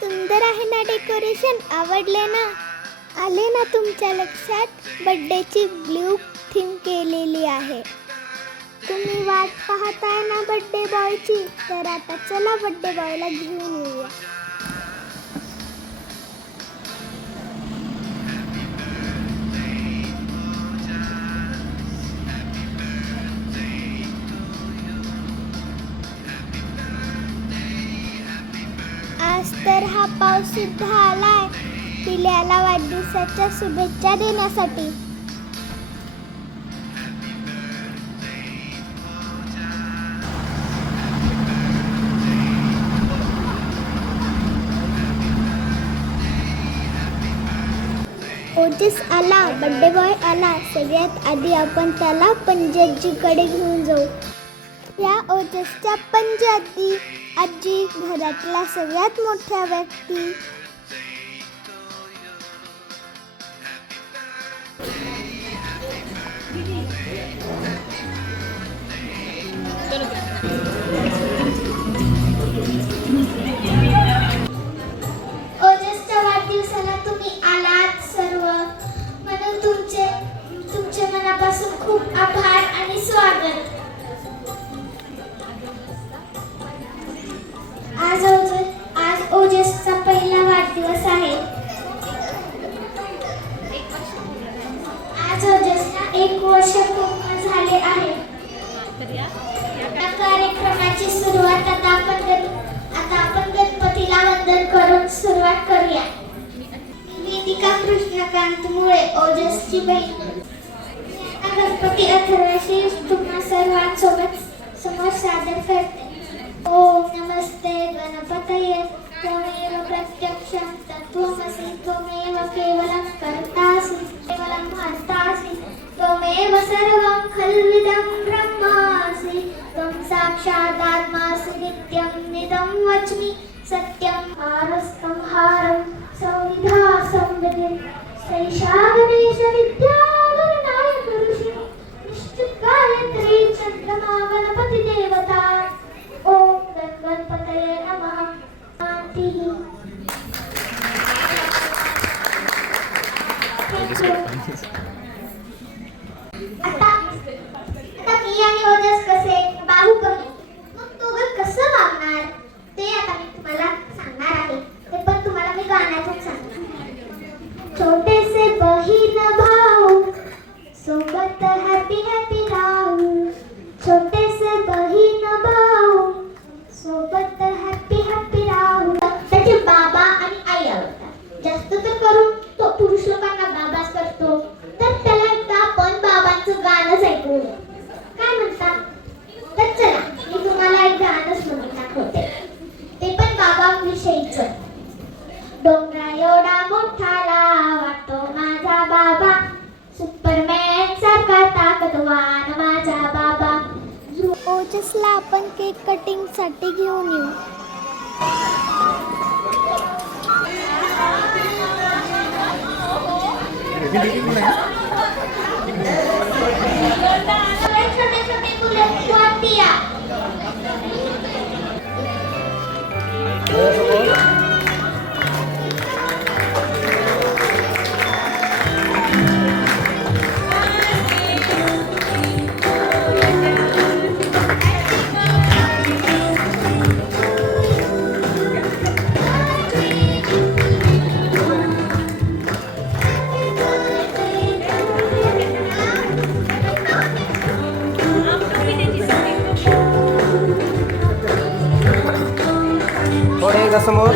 सुंदर आहे ना डेकोरेशन आवडले ना? आले ना तुमच्या लक्षात? बड्डेची ब्ल्यू थीम केलेली आहे. तुम्ही वाट पाहताय ना बड्डे बॉयची तर आता चला बड्डे बॉयला घेऊन येऊया. आज तर हा पाऊस सुद्धा आलाय. पिल्याला वाढदिवसाच्या शुभेच्छा देण्यासाठी. आला बड्डे बॉय आला सगळ्यात आधी आपण त्याला पंजाजीकडे घेऊन जाऊ. या ओजसच्या पंज आजी आजी घरातल्या सगळ्यात मोठ्या व्यक्ती. ओजसच्या एक वर्ष पूर्ण झाले आहे. या कार्यक्रमाची सुरुवात आता आपण आता आपण गणपतीला वंदन करून सुरुवात करूया. वेदिका कृष्णकांत मुळे ओजसची बहीण. गणपती अथर्वाशी तुम्हा सर्वांसोबत समोर सादर करते. ओम नमस्ते गणपतये. त्वमेव प्रत्यक्षं तत्त्वमसि त्वमेव സാക്ഷാദാത്മാസി നിത്യം നിതം വച്മി സത്യം ആരസ്തംഹാരം സൗവിധാസംബതി ശൈശാഗണേശ വിദ്യാഗുരുനായ പുരുഷേ നിശ്ചുക്കായത്രേ ചന്ദ്രമാവനപതി ദേവത ഓം ഗൺവൽപതയേ നമഃ. Thank you. बाबांविषयीच डोंगरा एवढा मोठाला वाटतो माझा बाबा. सुपरमॅन सारखा ताकदवान माझा बाबा. ओजसला आपण केक कटिंगसाठी घेऊन येऊ. छोटे थोडे एकदा समोर